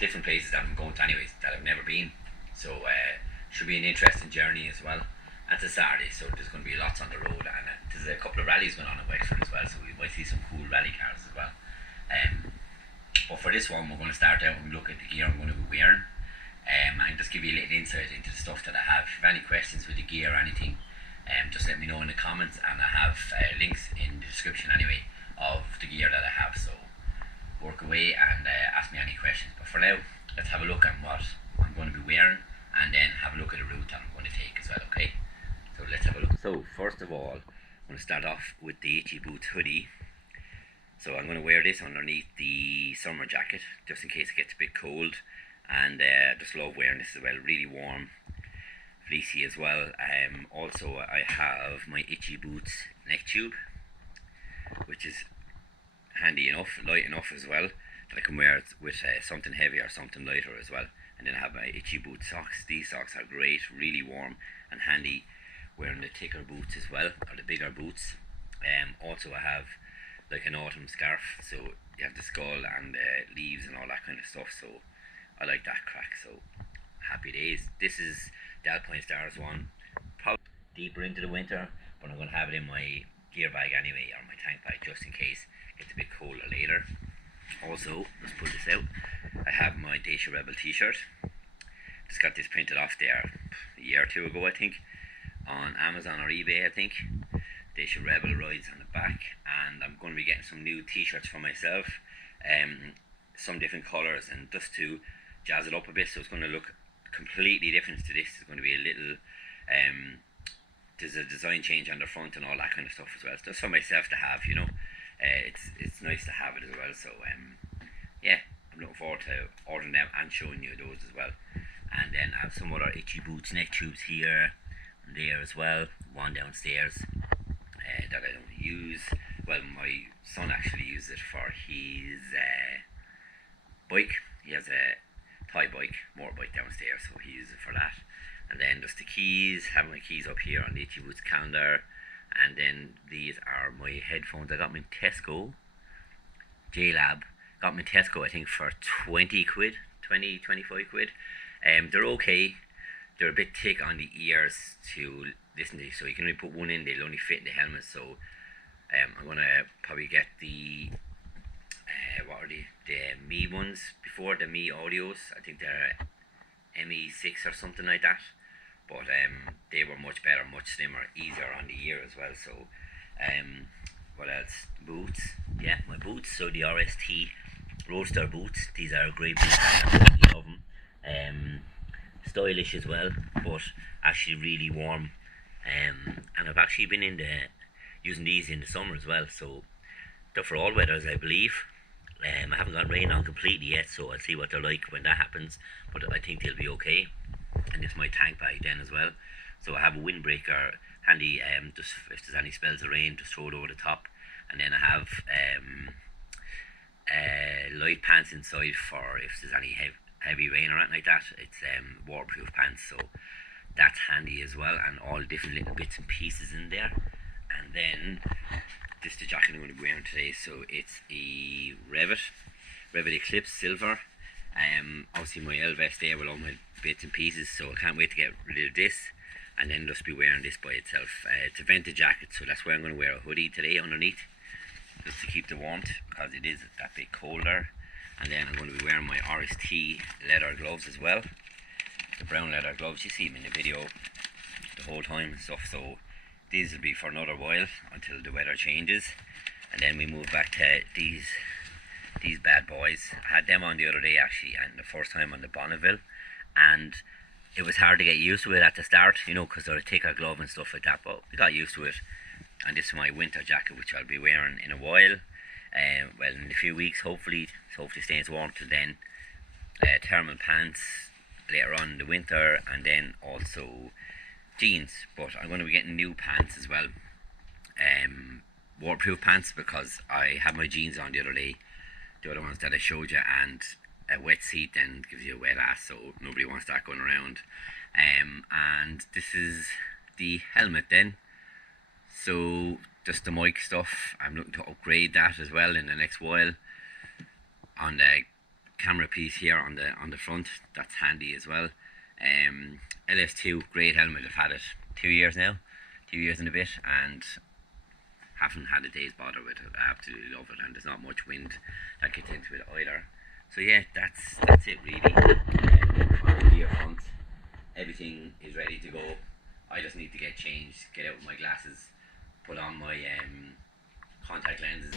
different places that I'm going to anyways that I've never been. So should be an interesting journey as well. And it's a Saturday, so there's going to be lots on the road, and there's a couple of rallies going on in Wexford as well, so we might see some cool rally cars as well. But for this one, we're going to start out and look at the gear I'm going to be wearing, and just give you a little insight into the stuff that I have. If you have any questions with the gear or anything, just let me know in the comments, and I have links in the description anyway of the gear that I have, so work away and ask me any questions. But for now, let's have a look at what I'm going to be wearing, and then have a look at the route that I'm going to take as well, okay? So let's have a look. So first of all, I'm going to start off with the Itchy Boots hoodie. So I'm going to wear this underneath the summer jacket, just in case it gets a bit cold. And I just love wearing this as well, really warm, fleecy as well. Also I have my Itchy Boots neck tube, which is handy enough, light enough as well, that I can wear it with something heavy or something lighter as well. And then I have my Itchy Boot socks. These socks are great, really warm and handy wearing the thicker boots as well, or the bigger boots. Also I have like an autumn scarf, so you have the skull and the leaves and all that kind of stuff, so I like that crack, so happy days. This is the Alpine Stars one, probably deeper into the winter, but I'm going to have it in my gear bag anyway, or my tank bag, just in case it gets a bit colder later. Also, let's pull this out, I have my Deise Rebel t-shirt. Just got this printed off there a year or two ago, I think, on Amazon or eBay, I think. Deise Rebel rides on the back, and I'm going to be getting some new t-shirts for myself, some different colours, and just to jazz it up a bit, so it's going to look completely different to this. It's going to be a little, there's a design change on the front and all that kind of stuff as well. It's just for myself to have, you know. It's nice to have it as well, so yeah, I'm looking forward to ordering them and showing you those as well. And then I have some other Itchy Boots neck tubes here and there as well, one downstairs that I don't use. Well, my son actually uses it for his bike. He has a toy bike, motorbike downstairs, so he uses it for that. And then just the keys, have my keys up here on the Itchy Boots calendar. And then these are my headphones. I got them in Tesco, J-Lab. Got them in Tesco, I think, for 20 quid, 25 quid. They're okay. They're a bit thick on the ears to listen to, so you can only put one in. They'll only fit in the helmet. So I'm gonna probably get the what are the Me ones before, the Me Audios. I think they're ME6 or something like that. But they were much better, much slimmer, easier on the ear as well. So what else? Boots. Yeah, my boots. So the RST Roadster boots. These are great boots. I love them. Stylish as well, but actually really warm. And I've actually been using these in the summer as well. So they're for all weathers, I believe. I haven't got rain on completely yet, so I'll see what they're like when that happens. But I think they'll be okay. And it's my tank bag then as well. So I have a windbreaker handy, just if there's any spells of rain, just throw it over the top. And then I have light pants inside for if there's any heavy rain or anything like that. It's waterproof pants, so that's handy as well, and all different little bits and pieces in there. And then this is the jacket I'm going to be wearing today. So it's a Revit Eclipse Silver. Obviously my L-vest there with all my bits and pieces, so I can't wait to get rid of this and then just be wearing this by itself. It's a vented jacket, so that's why I'm going to wear a hoodie today underneath, just to keep the warmth, because it is that bit colder. And then I'm going to be wearing my RST leather gloves as well, the brown leather gloves. You see them in the video the whole time and stuff, so these will be for another while until the weather changes. And then we move back to these bad boys. I had them on the other day actually, and the first time on the Bonneville, and it was hard to get used to it at the start, you know, because they're a thicker glove and stuff like that, but we got used to it. And this is my winter jacket, which I'll be wearing in a while, well, in a few weeks, hopefully stays warm till then. Thermal pants later on in the winter, and then also jeans, but I'm going to be getting new pants as well, waterproof pants, because I had my jeans on the other day, the other ones that I showed you, and a wet seat then gives you a wet ass, so nobody wants that going around. And this is the helmet then, so just the mic stuff, I'm looking to upgrade that as well in the next while on the camera piece here on the front. That's handy as well. LS2, great helmet. I've had it 2 years now, 2 years and a bit, and haven't had a day's bother with it. I absolutely love it, and there's not much wind that gets into it either. So yeah, that's it really. On the gear front, everything is ready to go. I just need to get changed, get out with my glasses, put on my contact lenses.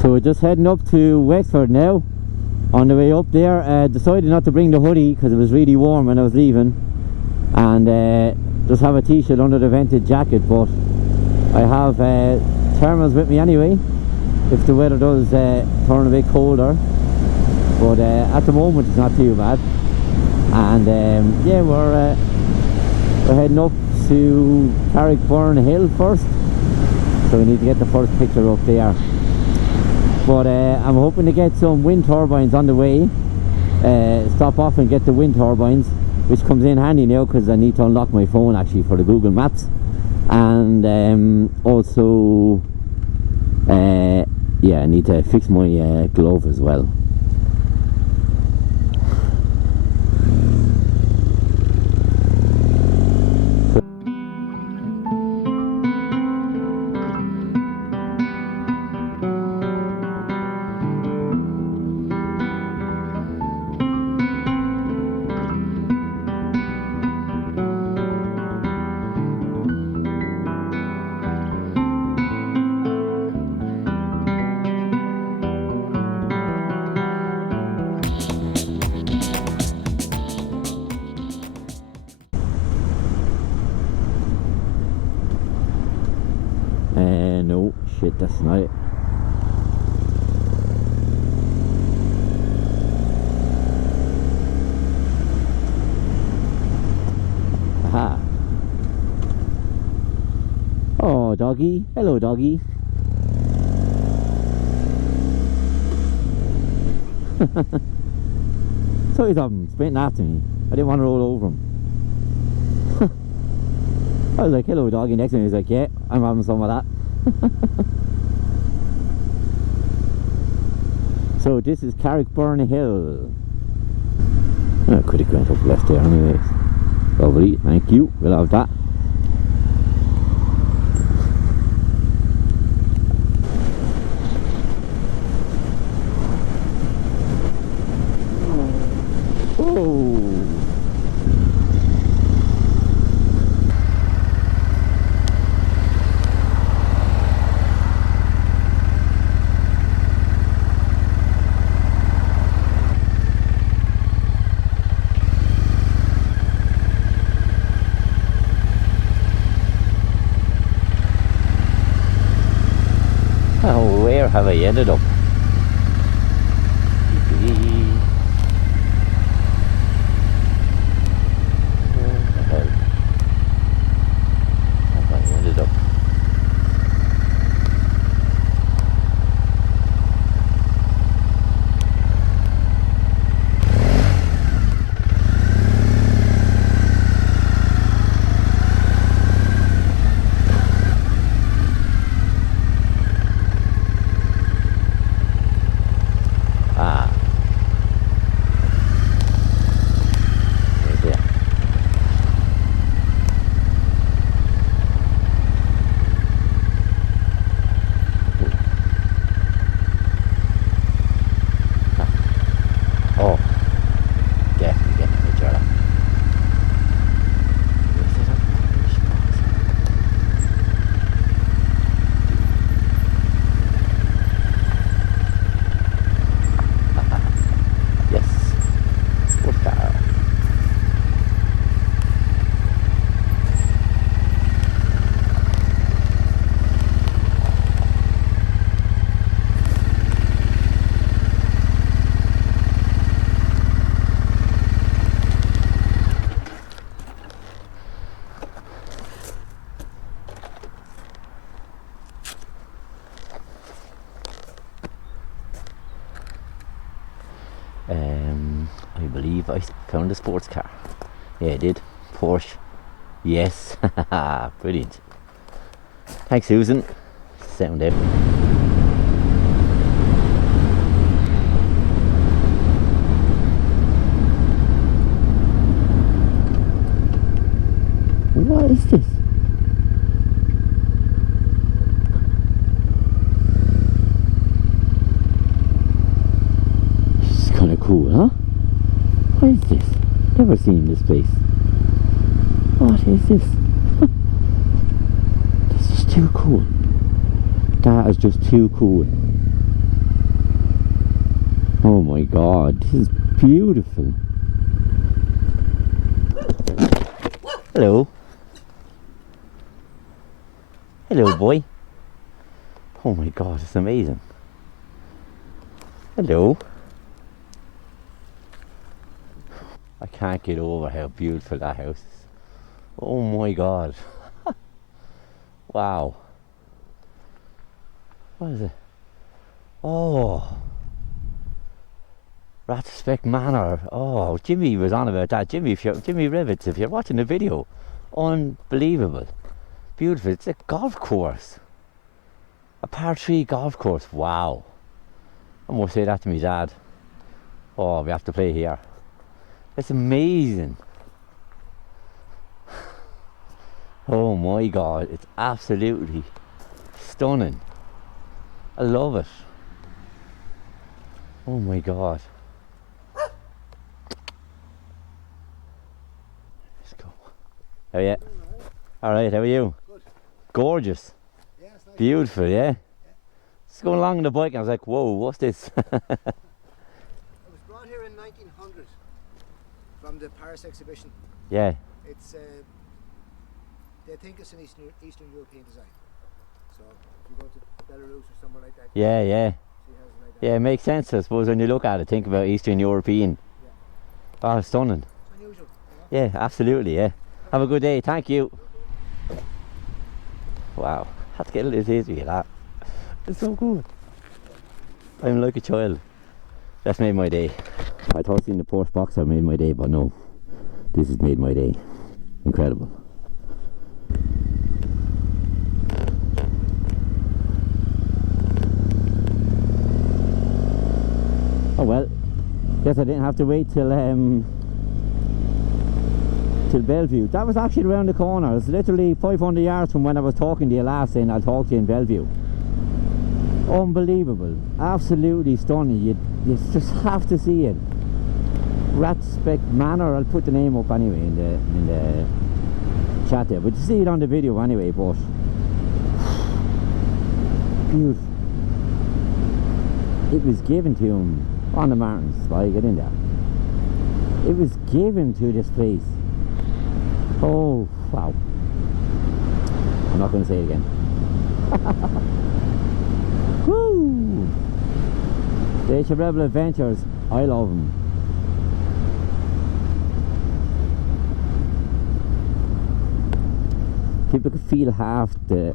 So we're just heading up to Wexford now. On the way up there, decided not to bring the hoodie because it was really warm when I was leaving, and just have a t-shirt under the vented jacket, but I have thermals with me anyway if the weather does turn a bit colder, but at the moment it's not too bad. And yeah, we're heading up to Carrickburn Hill first, so we need to get the first picture up there. But I'm hoping to get some wind turbines on the way. Stop off and get the wind turbines, which comes in handy now because I need to unlock my phone actually for the Google Maps. And also yeah, I need to fix my glove as well. No, shit, that's not it. Aha. Oh, doggy. Hello, doggy. So he's sprinting after me. I didn't want to roll over him. I was like, hello, doggy. Next to me, he's like, yeah, I'm having some of that. So this is Carrickburn Hill. I could have gone up left there anyways. Lovely, thank you, we'll have that. Oh. Oh, where have I ended up? Where the hell have I ended up? believe I found a sports car. Yeah, I did. Porsche. Yes. Brilliant. Thanks, Susan. Sound out. What is this? This is kind of cool, huh? What is this? Never seen this place. What is this? This is too cool. That is just too cool. Oh my god, this is beautiful. Hello. Hello, boy. Oh my god, it's amazing. Hello. I can't get over how beautiful that house is. Oh my god. Wow. What is it? Oh. Rathaspeck Manor. Oh, Jimmy was on about that. Jimmy Rivets, if you're watching the video. Unbelievable. Beautiful. It's a golf course. A par 3 golf course. Wow. I must say that to my dad. Oh, we have to play here. It's amazing. Oh my god, it's absolutely stunning. I love it. Oh my god. Let's go. How are you? Alright, how are you? Good. Gorgeous. Yeah, it's nice. Beautiful, yeah? Just going along on the bike and I was like, whoa, what's this? It was brought here in 1900 from the Paris exhibition. Yeah. It's they think it's an Eastern European design. So if you go to Belarus or somewhere like that, Yeah, yeah. see houses like that. Yeah, it makes sense, I suppose, when you look at it, think about Eastern European. Yeah. Oh, stunning. It's unusual. You know? Yeah, absolutely, yeah. Have a good day, thank you. Wow, had to get a little history of that. It's so cool. I'm like a child. That's made my day. I thought seeing the Porsche Boxer made my day, but no. This has made my day. Incredible. Oh well, guess I didn't have to wait till Bellevue. That was actually around the corner. It's literally 500 yards from when I was talking to you last, saying I'll talk to you in Bellevue. Unbelievable, absolutely stunning. You just have to see it. Rathaspeck Manor. I'll put the name up anyway in the chat there, but you see it on the video anyway. But beautiful. It was given to him on the mountains. Why get in there? It was given to this place. Oh wow! I'm not going to say it again. Woo! Deise Rebel Adventures. I love them. People can feel half the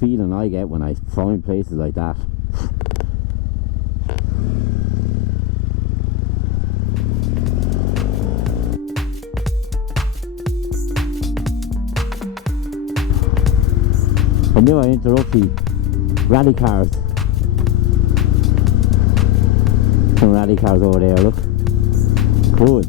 feeling I get when I find places like that. I knew I interrupted rally cars. Some rally cars over there, look. Cool.